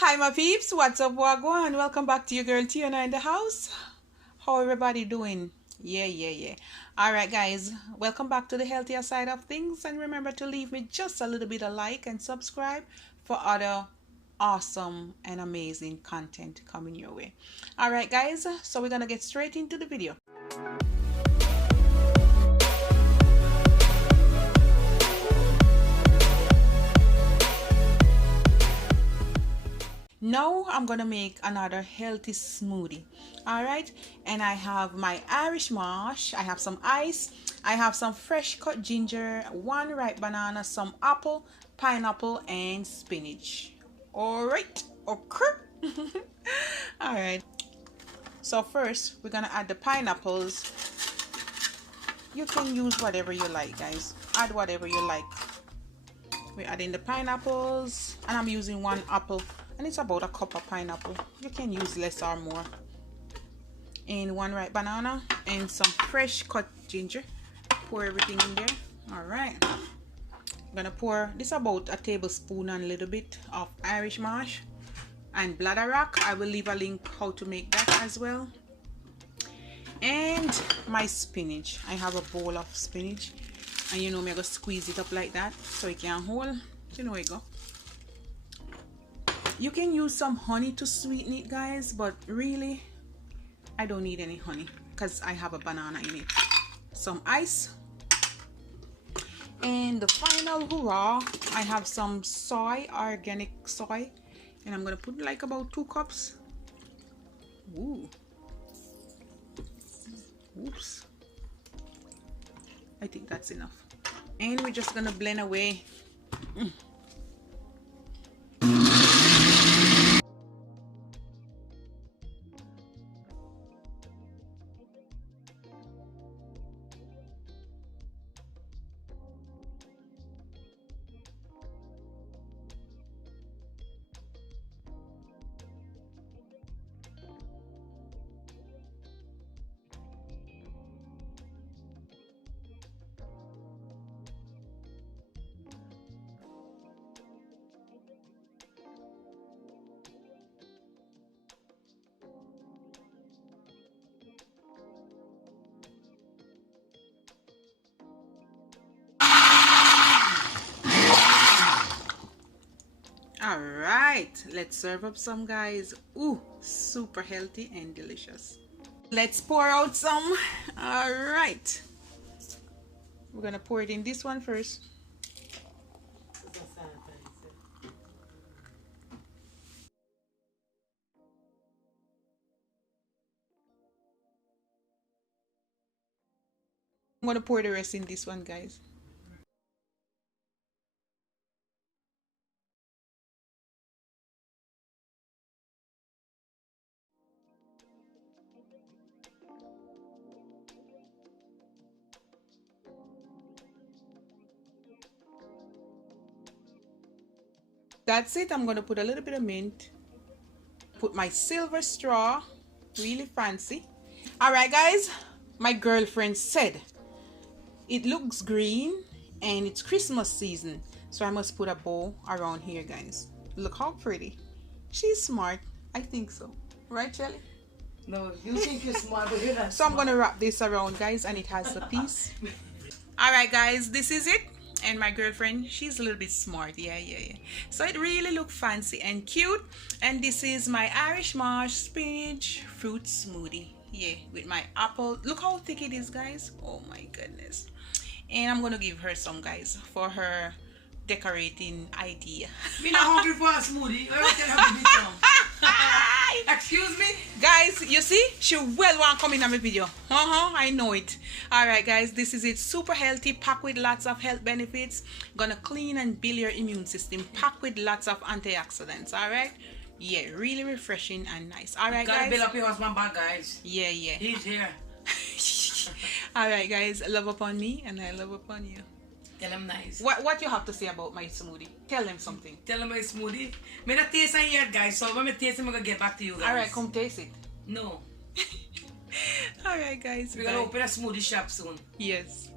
Hi my peeps, what's up, wagwan? Welcome back to your girl Tiana in the house. How everybody doing? Yeah. Alright guys, welcome back to the healthier side of things, and remember to leave me just a little bit of like and subscribe for other awesome and amazing content coming your way. Alright guys, so we're gonna get straight into the video. Now I'm gonna make another healthy smoothie. All right, and I have my Irish mash, I have some ice, I have some fresh cut ginger, one ripe banana, some apple, pineapple, and spinach. All right, okay. All right, so first we're gonna add the pineapples. You can use whatever you like, guys. Add whatever you like. We're adding the pineapples, and I'm using one apple, and it's about a cup of pineapple. You can use less or more. And one ripe banana and some fresh cut ginger. Pour everything in there. All right, I'm gonna pour this about a tablespoon and a little bit of Irish mash and Bladderwrack. I will leave a link how to make that as well. And my spinach. I have a bowl of spinach, and you know me, I'm gonna squeeze it up like that so it can hold. You know where it go. You can use some honey to sweeten it, guys, but really I don't need any honey because I have a banana in it. Some ice, and the final hurrah, I have some soy, organic soy, and I'm gonna put like about 2 cups. Ooh. Oops, I think that's enough. And we're just gonna blend away. All right, let's serve up some, guys. Ooh, super healthy and delicious. Let's pour out some. All right, we're gonna pour it in this one first. I'm gonna pour the rest in this one, guys. That's it. I'm gonna put a little bit of mint. Put my silver straw, really fancy. All right, guys, my girlfriend said it looks green and it's Christmas season, so I must put a bow around here, guys. Look how pretty. She's smart. I think so, right, Shelly? No, you think you're smart, but you're not. So I'm gonna wrap this around, guys, and it has the piece. All right, guys, this is it. And my girlfriend, she's a little bit smart. Yeah. So it really looks fancy and cute. And this is my Irish mash spinach fruit smoothie. Yeah, with my apple. Look how thick it is, guys. Oh my goodness. And I'm gonna give her some, guys, for her decorating idea. Me not hungry for a smoothie. Where can I have some? Excuse me? Guys, you see, she well want to come in on my video. I know it. All right, guys, this is it. Super healthy, packed with lots of health benefits. Gonna clean and build your immune system, packed with lots of antioxidants. All right, yeah, really refreshing and nice. All right, Gotta guys, build up your husband back, guys. Yeah. He's here. All right, guys, love upon me and I love upon you. Tell him nice. What you have to say about my smoothie? Tell them something. Tell him my smoothie. Me not taste it yet, guys. So when I taste it, I'm gonna get back to you, guys. All right, come taste it. No. All right, guys. We're gonna open a smoothie shop soon. Yes.